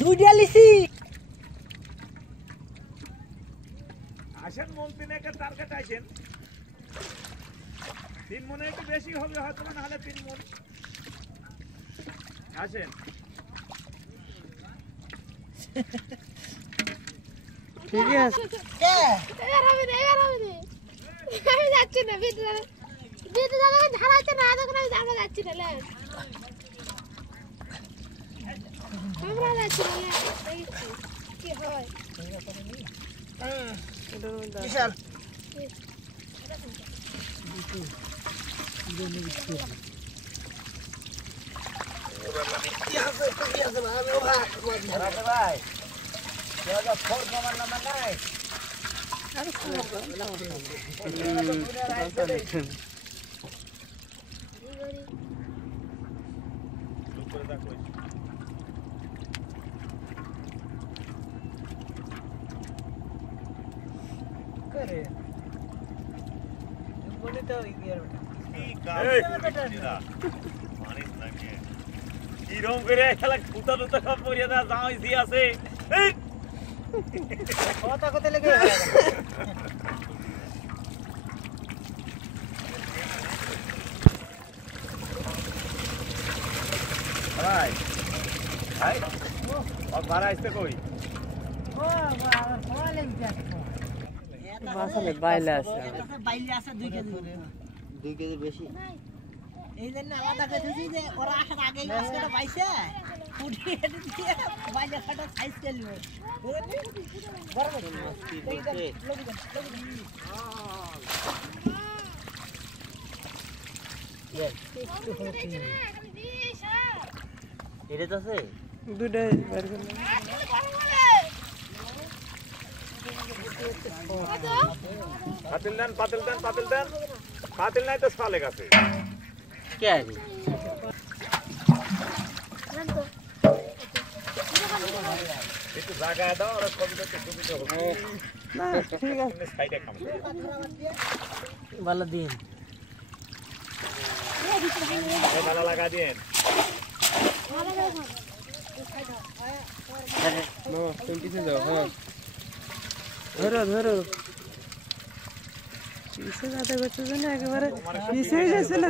দুইটা লিসি আসেন মন তিনেক টার্গেট আছেন 3 মনে একটু বেশি হবে হয়তো না হলে 3 মন আসেন ঠিক আছে আমি যাচ্ছি না বিদ্যুৎ ঝাড়াচ্ছে না তখন আমি যাচ্ছি না আমরা যাচ্ছি না কি হয় বিশাল ভাই কিরম করে খেলা কুতা টুতা সব পড়িয়ে দেওয়া জামাইছি আছে কথা কথা লেগে ভাই ভাই ভাড়া আসতে কই মাছলে বাইলে আছে 2 কেজি বেশি এই জন্য আলাদা করে দিছি যে ওরা আসার আগেই মাছটা পাইছে পুটি হেডে দিয়ে বাইলে কাটা সাইজ করে নিব বড় এটা তো আছে দুটাই বের করে পাতিল দেন পাতিল দেন পাতিল দেন পাতিল নাই তো সালে গেছে কে আছে একটু জায়গা দাও আর কবিতা তো সুবিধা হবে না ঠিক আছে সাইডে কাম ভালো দিন ভালো লাগা দেন তুমি পিছে যাও হ্যাঁ ধরো ধরো পিছে যাতে করছো না একেবারে পিছে গেছে না